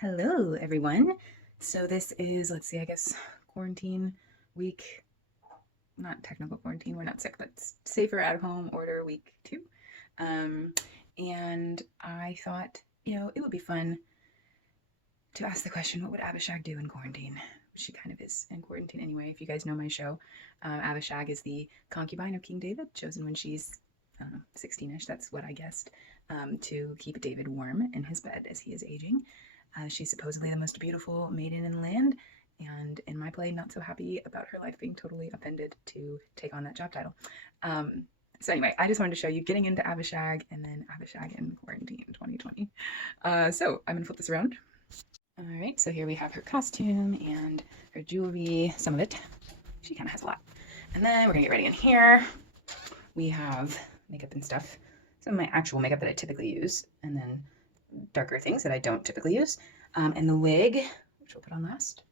Hello, everyone. So this is, let's see, I guess quarantine week, not technical quarantine, we're not sick, but safer at home order week 2. Um, and I thought, it would be fun to ask the question, what would Abishag do in quarantine? She kind of is in quarantine anyway. If you guys know my show, Abishag is the concubine of King David, chosen when she's, I don't know, 16-ish, that's what I guessed, to keep David warm in his bed as he is aging. She's supposedly the most beautiful maiden in the land, and in my play, not so happy about her life being totally upended to take on that job title. So anyway, I just wanted to show you getting into Abishag and then Abishag in quarantine 2020. So I'm gonna flip this around. All right, so here we have her costume and her jewelry, some of it. She kind of has a lot. And then we're gonna get ready in here. We have makeup and stuff. Some of my actual makeup that I typically use, and then darker things that I don't typically use. And the wig, which we'll put on last.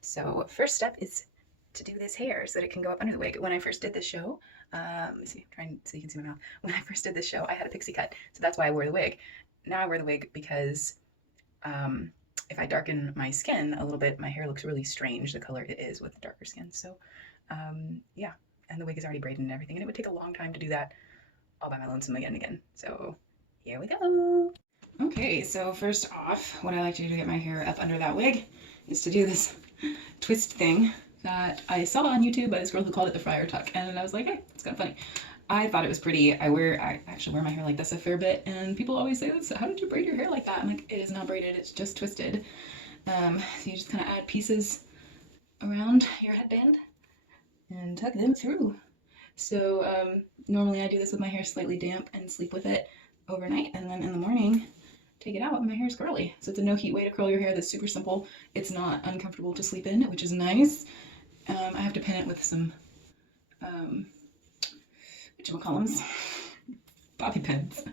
So first step is to do this hair so that it can go up under the wig. When I first did this show, let me see, trying so you can see my mouth. When I first did this show, I had a pixie cut, so that's why I wore the wig. Now I wear the wig because if I darken my skin a little bit, my hair looks really strange, the color it is with darker skin. So yeah, and the wig is already braided and everything, and it would take a long time to do that all by my lonesome again and again. So here we go. Okay, so first off, what I like to do to get my hair up under that wig is to do this twist thing that I saw on YouTube by this girl who called it the friar tuck, and I was like, hey, it's kind of funny. I thought it was pretty. I actually wear my hair like this a fair bit, and people always say this, how did you braid your hair like that? I'm like, it is not braided, it's just twisted. So you just kind of add pieces around your headband and tuck them through. So normally I do this with my hair slightly damp and sleep with it overnight, and then in the morning take it out and my hair is curly. So it's a no heat way to curl your hair that's super simple. It's not uncomfortable to sleep in, which is nice. I have to pin it with some whatchamacallums, bobby pins.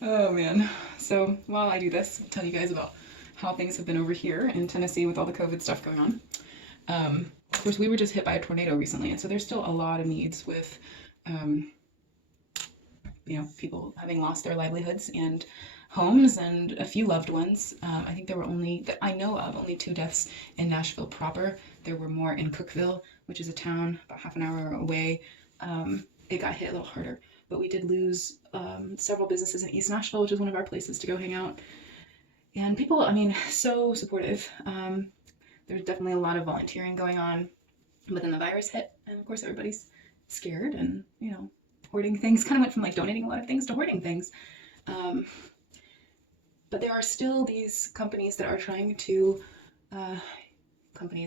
Oh man. So while I do this, I'll tell you guys about how things have been over here in Tennessee with all the COVID stuff going on. Of course, we were just hit by a tornado recently, and so there's still a lot of needs with people having lost their livelihoods and homes and a few loved ones. I think there were only, that I know of, only 2 deaths in Nashville proper. There were more in Cookeville, which is a town about half an hour away. It got hit a little harder, but we did lose several businesses in East Nashville, which is one of our places to go hang out. And people, I mean, so supportive. There's definitely a lot of volunteering going on, but then the virus hit, and of course everybody's scared and, hoarding things. Kind of went from like donating a lot of things to hoarding things. But there are still these companies that are trying to,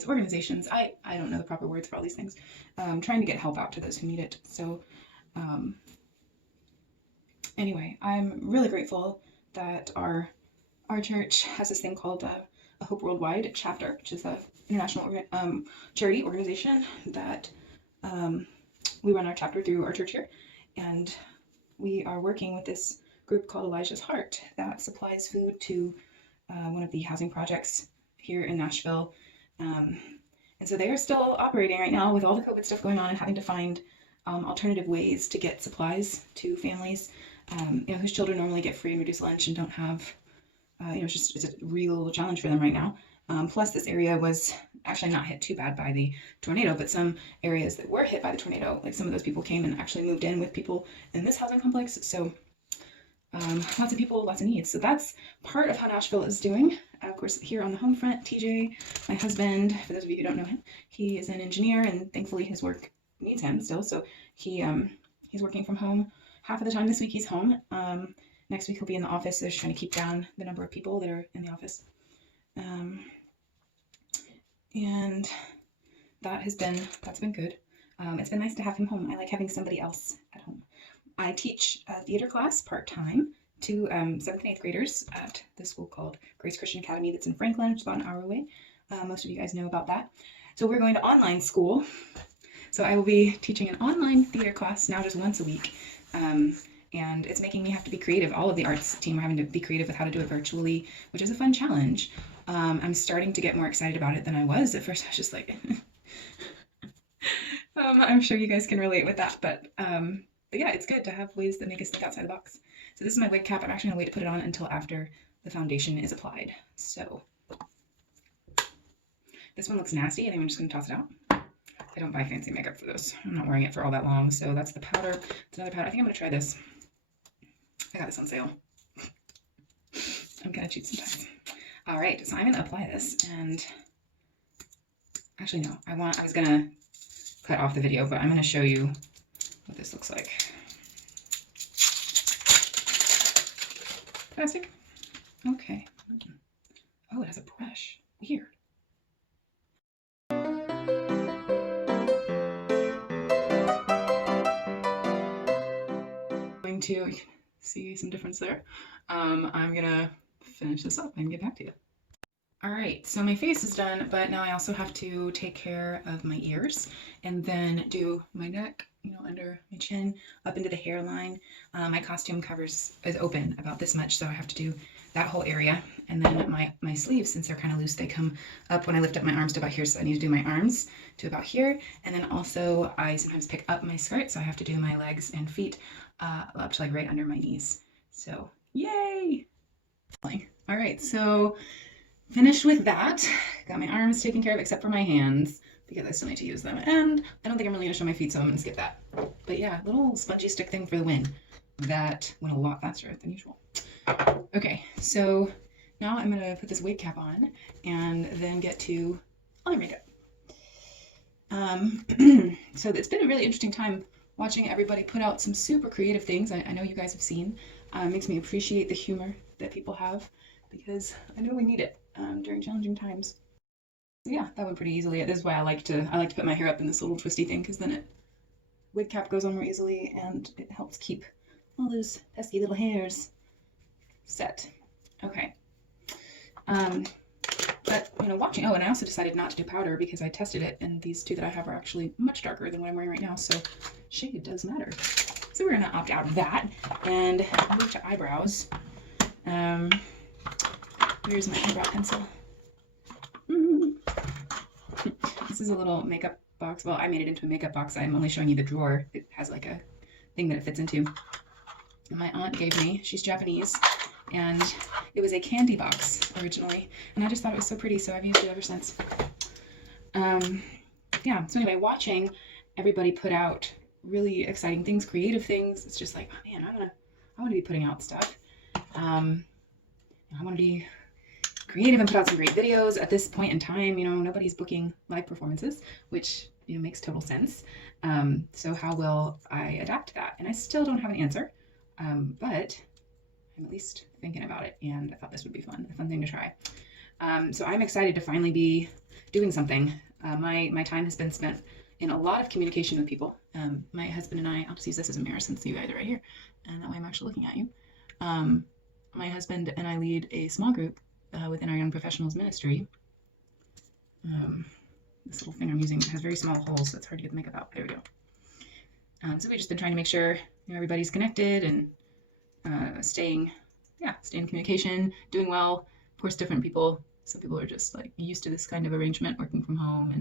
organizations, I don't know the proper words for all these things, trying to get help out to those who need it. So anyway, I'm really grateful that our church has this thing called a Hope Worldwide chapter, which is a international charity organization that we run our chapter through our church here. And we are working with this group called Elijah's Heart that supplies food to one of the housing projects here in Nashville. And so they are still operating right now with all the COVID stuff going on and having to find alternative ways to get supplies to families whose children normally get free and reduced lunch and don't have, it's a real challenge for them right now. Plus, this area was actually not hit too bad by the tornado, but some areas that were hit by the tornado, like some of those people came and actually moved in with people in this housing complex. So lots of people, lots of needs. So that's part of how Nashville is doing. Of course, here on the home front, TJ, my husband, for those of you who don't know him, he is an engineer, and thankfully his work needs him still. So he's working from home half of the time this week. He's home. Next week he'll be in the office. They're just trying to keep down the number of people that are in the office. And that's been good. It's been nice to have him home. I like having somebody else at home. I teach a theater class part-time to 7th and 8th graders at this school called Grace Christian Academy that's in Franklin, which is about an hour away. Most of you guys know about that. So we're going to online school. So I will be teaching an online theater class now just once a week. And it's making me have to be creative. All of the arts team are having to be creative with how to do it virtually, which is a fun challenge. I'm starting to get more excited about it than I was. At first I was just like, I'm sure you guys can relate with that, but yeah, it's good to have ways that make us think outside the box. So this is my wig cap. I'm actually gonna wait to put it on until after the foundation is applied. So this one looks nasty. I think I'm just going to toss it out. I don't buy fancy makeup for this. I'm not wearing it for all that long. So that's the powder. It's another powder. I think I'm going to try this. I got this on sale. I'm kind of cheap sometimes. All right, so I'm going to apply this, and actually no, I was going to cut off the video, but I'm going to show you what this looks like. Plastic. Okay. Oh, it has a brush. Weird. Going to, you can see some difference there. I'm gonna finish this up and get back to you. All right, so my face is done, but now I also have to take care of my ears and then do my neck, you know, under my chin, up into the hairline. My costume is open about this much, so I have to do that whole area. And then my sleeves, since they're kind of loose, they come up when I lift up my arms to about here, so I need to do my arms to about here. And then also I sometimes pick up my skirt, so I have to do my legs and feet up to like right under my knees. So yay! All right, so finished with that. Got my arms taken care of except for my hands because I still need to use them. And I don't think I'm really gonna show my feet, so I'm gonna skip that. But yeah, little spongy stick thing for the win. That went a lot faster than usual. Okay, so now I'm gonna put this wig cap on and then get to other makeup. So it's been a really interesting time watching everybody put out some super creative things. I know you guys have seen. It makes me appreciate the humor that people have because I know we need it during challenging times. So yeah, that went pretty easily. This is why I like to put my hair up in this little twisty thing because then wig cap goes on more easily and it helps keep all those pesky little hairs set. Okay. But you know, watching. Oh, and I also decided not to do powder because I tested it, and these two that I have are actually much darker than what I'm wearing right now. So shade does matter. So we're gonna opt out of that and move to eyebrows. Here's my eyebrow pencil. This is a little makeup box. Well, I made it into a makeup box. I'm only showing you the drawer. It has like a thing that it fits into. And my aunt gave me, she's Japanese, and it was a candy box originally. And I just thought it was so pretty, so I've used it ever since. Yeah, so anyway, watching everybody put out really exciting things, creative things, it's just like, oh man, I want to be putting out stuff. I want to be creative and put out some great videos. At this point in time, you know, nobody's booking live performances, which, you know, makes total sense. So how will I adapt to that? And I still don't have an answer, but I'm at least thinking about it, and I thought this would be a fun thing to try. So I'm excited to finally be doing something. My time has been spent in a lot of communication with people. My husband and I'll just use this as a mirror since you guys are right here, and that way I'm actually looking at you. My husband and I lead a small group within our Young Professionals ministry. This little thing I'm using has very small holes, so it's hard to get the makeup out. There we go. So we've just been trying to make sure, you know, everybody's connected and staying in communication, doing well. Of course, different people. Some people are just like used to this kind of arrangement, working from home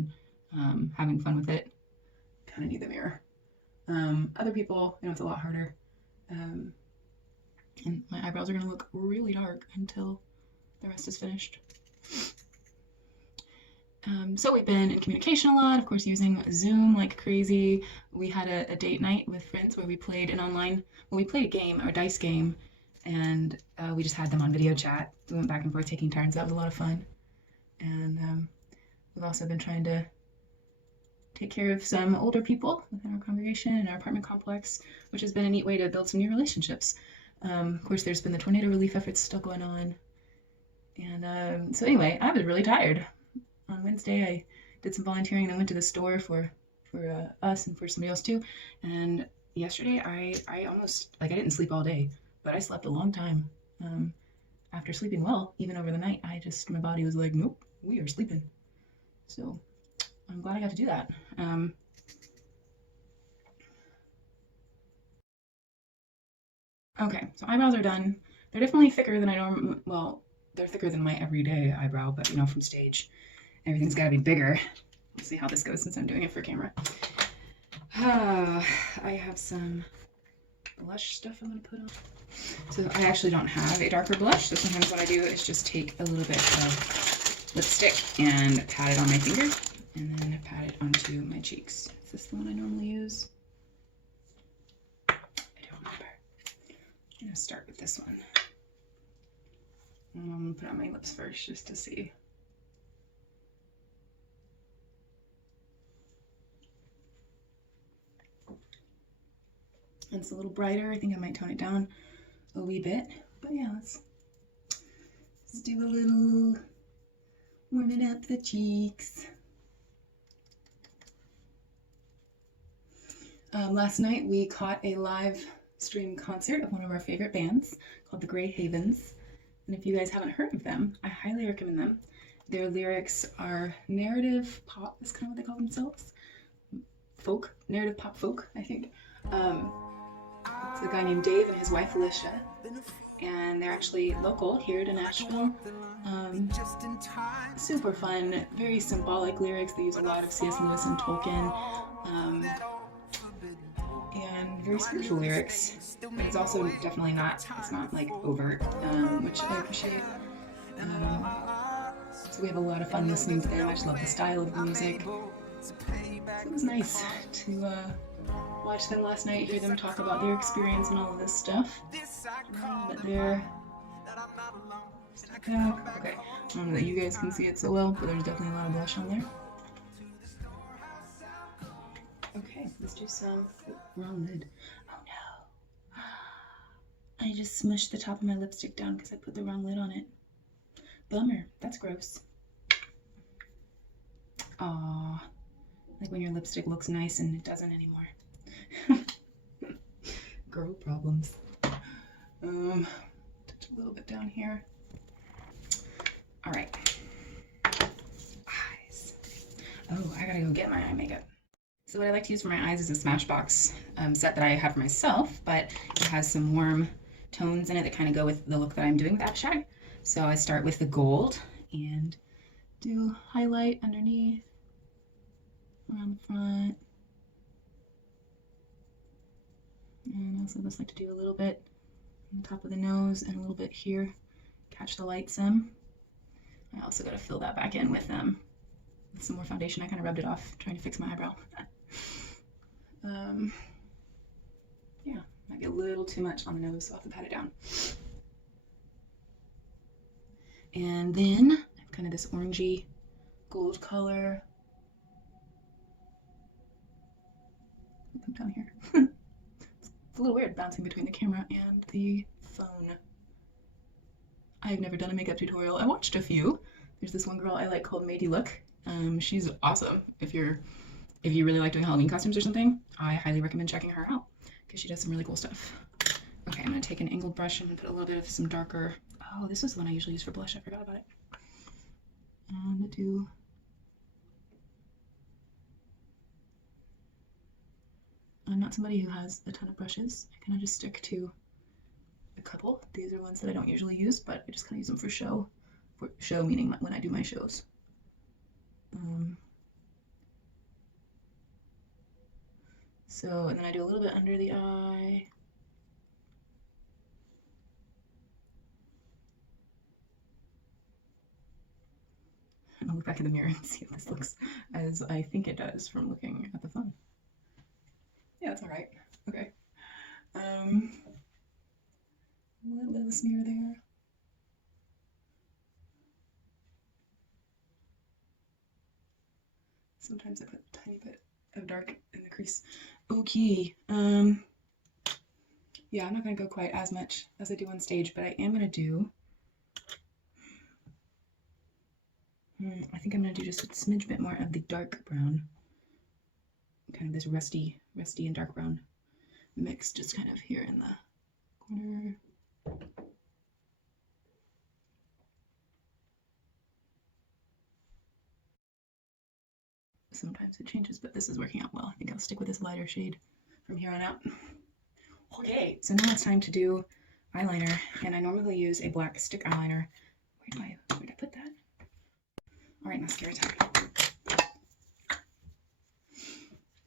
and having fun with it. Kind of need the mirror. Other people, you know, it's a lot harder. And my eyebrows are going to look really dark until the rest is finished. So we've been in communication a lot, of course, using Zoom like crazy. We had a date night with friends where we played we played a game, or a dice game, and we just had them on video chat. We went back and forth taking turns. That was a lot of fun. And we've also been trying to take care of some older people within our congregation and our apartment complex, which has been a neat way to build some new relationships. Of course, there's been the tornado relief efforts still going on. And so anyway, I was really tired. On Wednesday, I did some volunteering and I went to the store for us and for somebody else too. And yesterday, I almost, like, I didn't sleep all day, but I slept a long time. After sleeping well, even over the night, my body was like, nope, we are sleeping. So I'm glad I got to do that. Okay, so eyebrows are done. They're definitely thicker than they're thicker than my everyday eyebrow, but you know, from stage, everything's got to be bigger. Let's see how this goes since I'm doing it for camera. I have some blush stuff I'm going to put on. So I actually don't have a darker blush, so sometimes what I do is just take a little bit of lipstick and pat it on my finger, and then pat it onto my cheeks. Is this the one I normally use? I don't remember. I'm going to start with this one. I'm going to put it on my lips first just to see. It's a little brighter. I think I might tone it down a wee bit. But yeah, let's do a little warming up the cheeks. Last night we caught a live stream concert of one of our favorite bands called the Grey Havens. And if you guys haven't heard of them, I highly recommend them. Their lyrics are narrative pop, is kind of what they call themselves. Folk, narrative pop folk, I think. It's a guy named Dave and his wife Alicia, and they're actually local here to Nashville. Super fun, very symbolic lyrics. They use a lot of C.S. Lewis and Tolkien, and very spiritual lyrics. But it's also definitely not, it's not like overt, which I appreciate. So we have a lot of fun listening to them. I just love the style of the music. So it was nice to watch them last night, hear them talk about their experience and all of this stuff. But they're stuck up. Okay, I don't know that you guys can see it so well, but there's definitely a lot of blush on there. Okay, let's do some. Oh, wrong lid. Oh no. I just smushed the top of my lipstick down because I put the wrong lid on it. Bummer. That's gross. Aww. Like when your lipstick looks nice and it doesn't anymore. Girl problems. Touch a little bit down here. All right. Eyes. Oh, I gotta go get my eye makeup. So what I like to use for my eyes is a Smashbox set that I have for myself, but it has some warm tones in it that kind of go with the look that I'm doing with Eye Shadow. So I start with the gold and do highlight underneath, around the front. And I also just like to do a little bit on the top of the nose and a little bit here, catch the light some. I also got to fill that back in with some more foundation. I kind of rubbed it off trying to fix my eyebrow. Yeah, might be a little too much on the nose, so I'll have to pat it down. And then I have kind of this orangey gold color. Come down here. It's a little weird bouncing between the camera and the phone. I've never done a makeup tutorial. I watched a few. There's this one girl I like called Mady Look. She's awesome. If you really like doing Halloween costumes or something, I highly recommend checking her out because she does some really cool stuff. Okay, I'm gonna take an angled brush and put a little bit of some darker. Oh, this is the one I usually use for blush. I forgot about it. And do. I'm not somebody who has a ton of brushes. I kind of just stick to a couple. These are ones that I don't usually use, but I just kind of use them for show. For show meaning when I do my shows. So, and then I do a little bit under the eye. And I'll look back in the mirror and see if this looks as I think it does from looking at the phone. Yeah, it's all right. Okay. A little bit of a smear there. Sometimes I put a tiny bit of dark in the crease. Okay. Yeah, I'm not gonna go quite as much as I do on stage, but I am gonna do. I think I'm gonna do just a smidge bit more of the dark brown. Kind of this rusty and dark brown mix, just kind of here in the corner. Sometimes it changes, but this is working out well. I think I'll stick with this lighter shade from here on out. Okay, so now it's time to do eyeliner, and I normally use a black stick eyeliner. Where did I put that? All right, mascara time.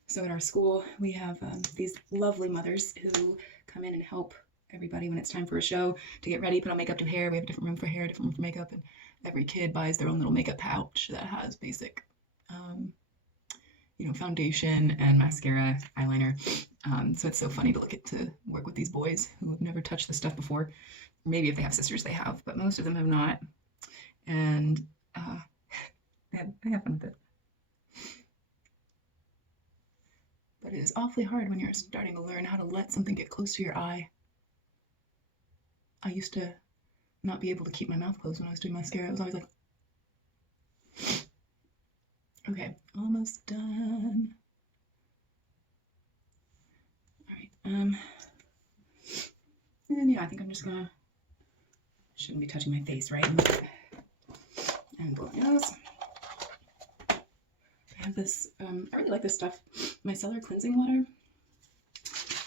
So at our school, we have these lovely mothers who come in and help everybody when it's time for a show to get ready, put on makeup, do hair. We have a different room for hair, different room for makeup, and every kid buys their own little makeup pouch that has basic, foundation and mascara, eyeliner. So it's so funny to work with these boys who have never touched this stuff before. Maybe if they have sisters, they have, but most of them have not. And I have fun with it. But it is awfully hard when you're starting to learn how to let something get close to your eye. I used to not be able to keep my mouth closed when I was doing mascara. It was always like, okay, almost done. All right, and yeah, I think I'm just gonna, shouldn't be touching my face, right? And blow my nose. I have this, I really like this stuff, micellar cleansing water.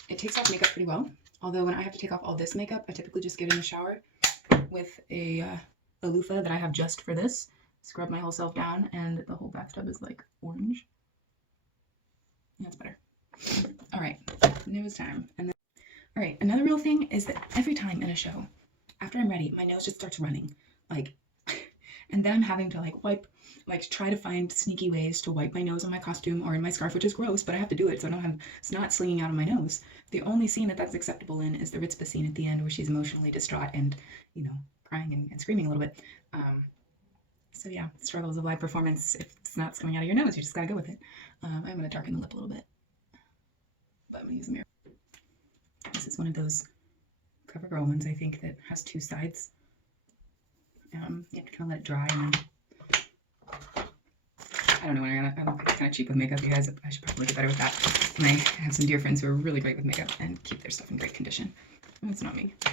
It takes off makeup pretty well. Although when I have to take off all this makeup, I typically just get in the shower with a loofah that I have just for this, scrub my whole self down, and the whole bathtub is like orange. Yeah, it's better. All right, nose time. And then, all right, another real thing is that every time in a show, after I'm ready, my nose just starts running, like, and then I'm having to try to find sneaky ways to wipe my nose on my costume or in my scarf, which is gross, but I have to do it so I don't have snot slinging out of my nose. The only scene that's acceptable in is the Ritzpah scene at the end where she's emotionally distraught and, crying and screaming a little bit. So yeah, struggles of live performance. If snot's coming out of your nose, you just gotta go with it. I'm gonna darken the lip a little bit, but I'm gonna use a mirror. This is one of those CoverGirl ones, I think, that has two sides. You have to kind of let it dry, and then I don't know when I'm kind of cheap with makeup, you guys. I should probably get better with that. And I have some dear friends who are really great with makeup and keep their stuff in great condition. It's not me. I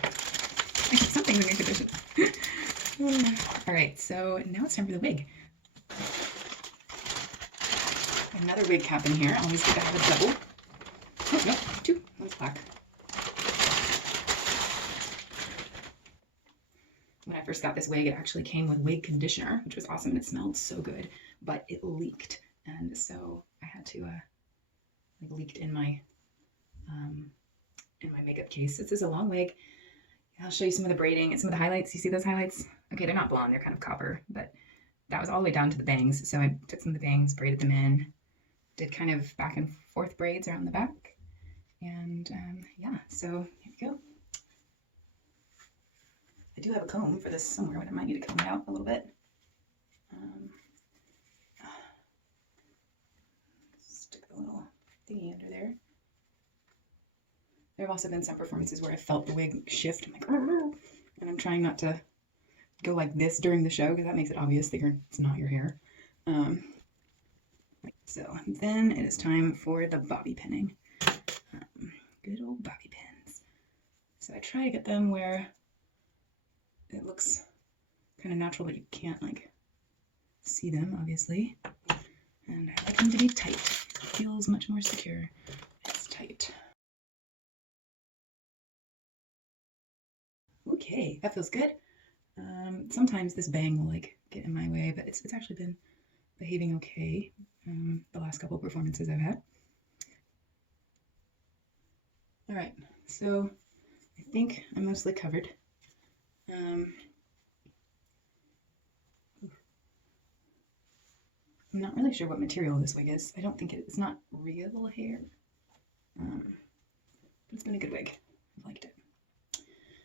keep some things in great condition. All right, so now it's time for the wig. Another wig cap in here. Always good to have a double. Oh, no, two. One's black. When I first got this wig, it actually came with wig conditioner, which was awesome, and it smelled so good, but it leaked, and so I had to leaked in my makeup case. This is a long wig. I'll show you some of the braiding and some of the highlights. You see those highlights? Okay, they're not blonde, they're kind of copper, but that was all the way down to the bangs. So I took some of the bangs, braided them in, did kind of back and forth braids around the back, and yeah, so here we go. I do have a comb for this somewhere, but I might need to comb it out a little bit. Stick the little thingy under there. There have also been some performances where I felt the wig shift. I'm like, and I'm trying not to go like this during the show because that makes it obvious that it's not your hair. So then it is time for the bobby pinning. Good old bobby pins. So I try to get them where it looks kind of natural, but you can't see them, obviously. And I like them to be tight. It feels much more secure. It's tight. Okay, that feels good. Sometimes this bang will get in my way, but it's actually been behaving okay the last couple of performances I've had. All right, so I think I'm mostly covered. I'm not really sure what material this wig is. I don't think it's not real hair, but it's been a good wig. I've liked it.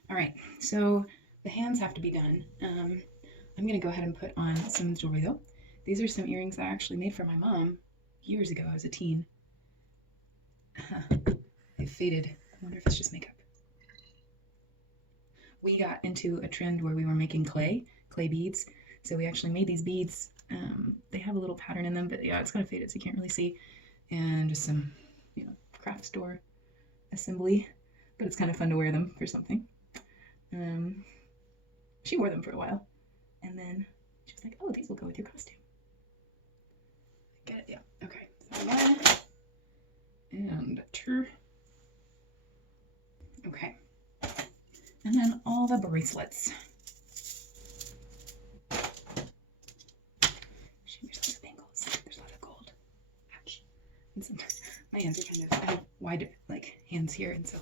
All right, so the hands have to be done. I'm gonna go ahead and put on some jewelry though. These are some earrings that I actually made for my mom years ago. I was a teen. They faded. I wonder if it's just makeup. We got into a trend where we were making clay beads. So we actually made these beads. They have a little pattern in them, but yeah, it's kind of faded, so you can't really see. And just some, craft store assembly, but it's kind of fun to wear them for something. She wore them for a while, and then she was like, "Oh, these will go with your costume." Get it? Yeah. Okay. So one and two. Okay. And then all the bracelets. There's lots of bangles. There's a lot of gold. Ouch. And sometimes my hands are I have wide hands here, and so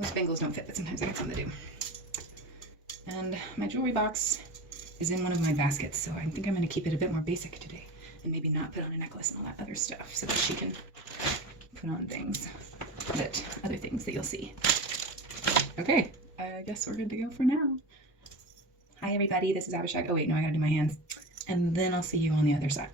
Most bangles don't fit, but sometimes I get some that do. And my jewelry box is in one of my baskets, so I think I'm going to keep it a bit more basic today and maybe not put on a necklace and all that other stuff so that she can put on other things that you'll see. Okay, I guess we're good to go for now. Hi everybody, this is Abhishek. Oh wait, no, I gotta do my hands. And then I'll see you on the other side.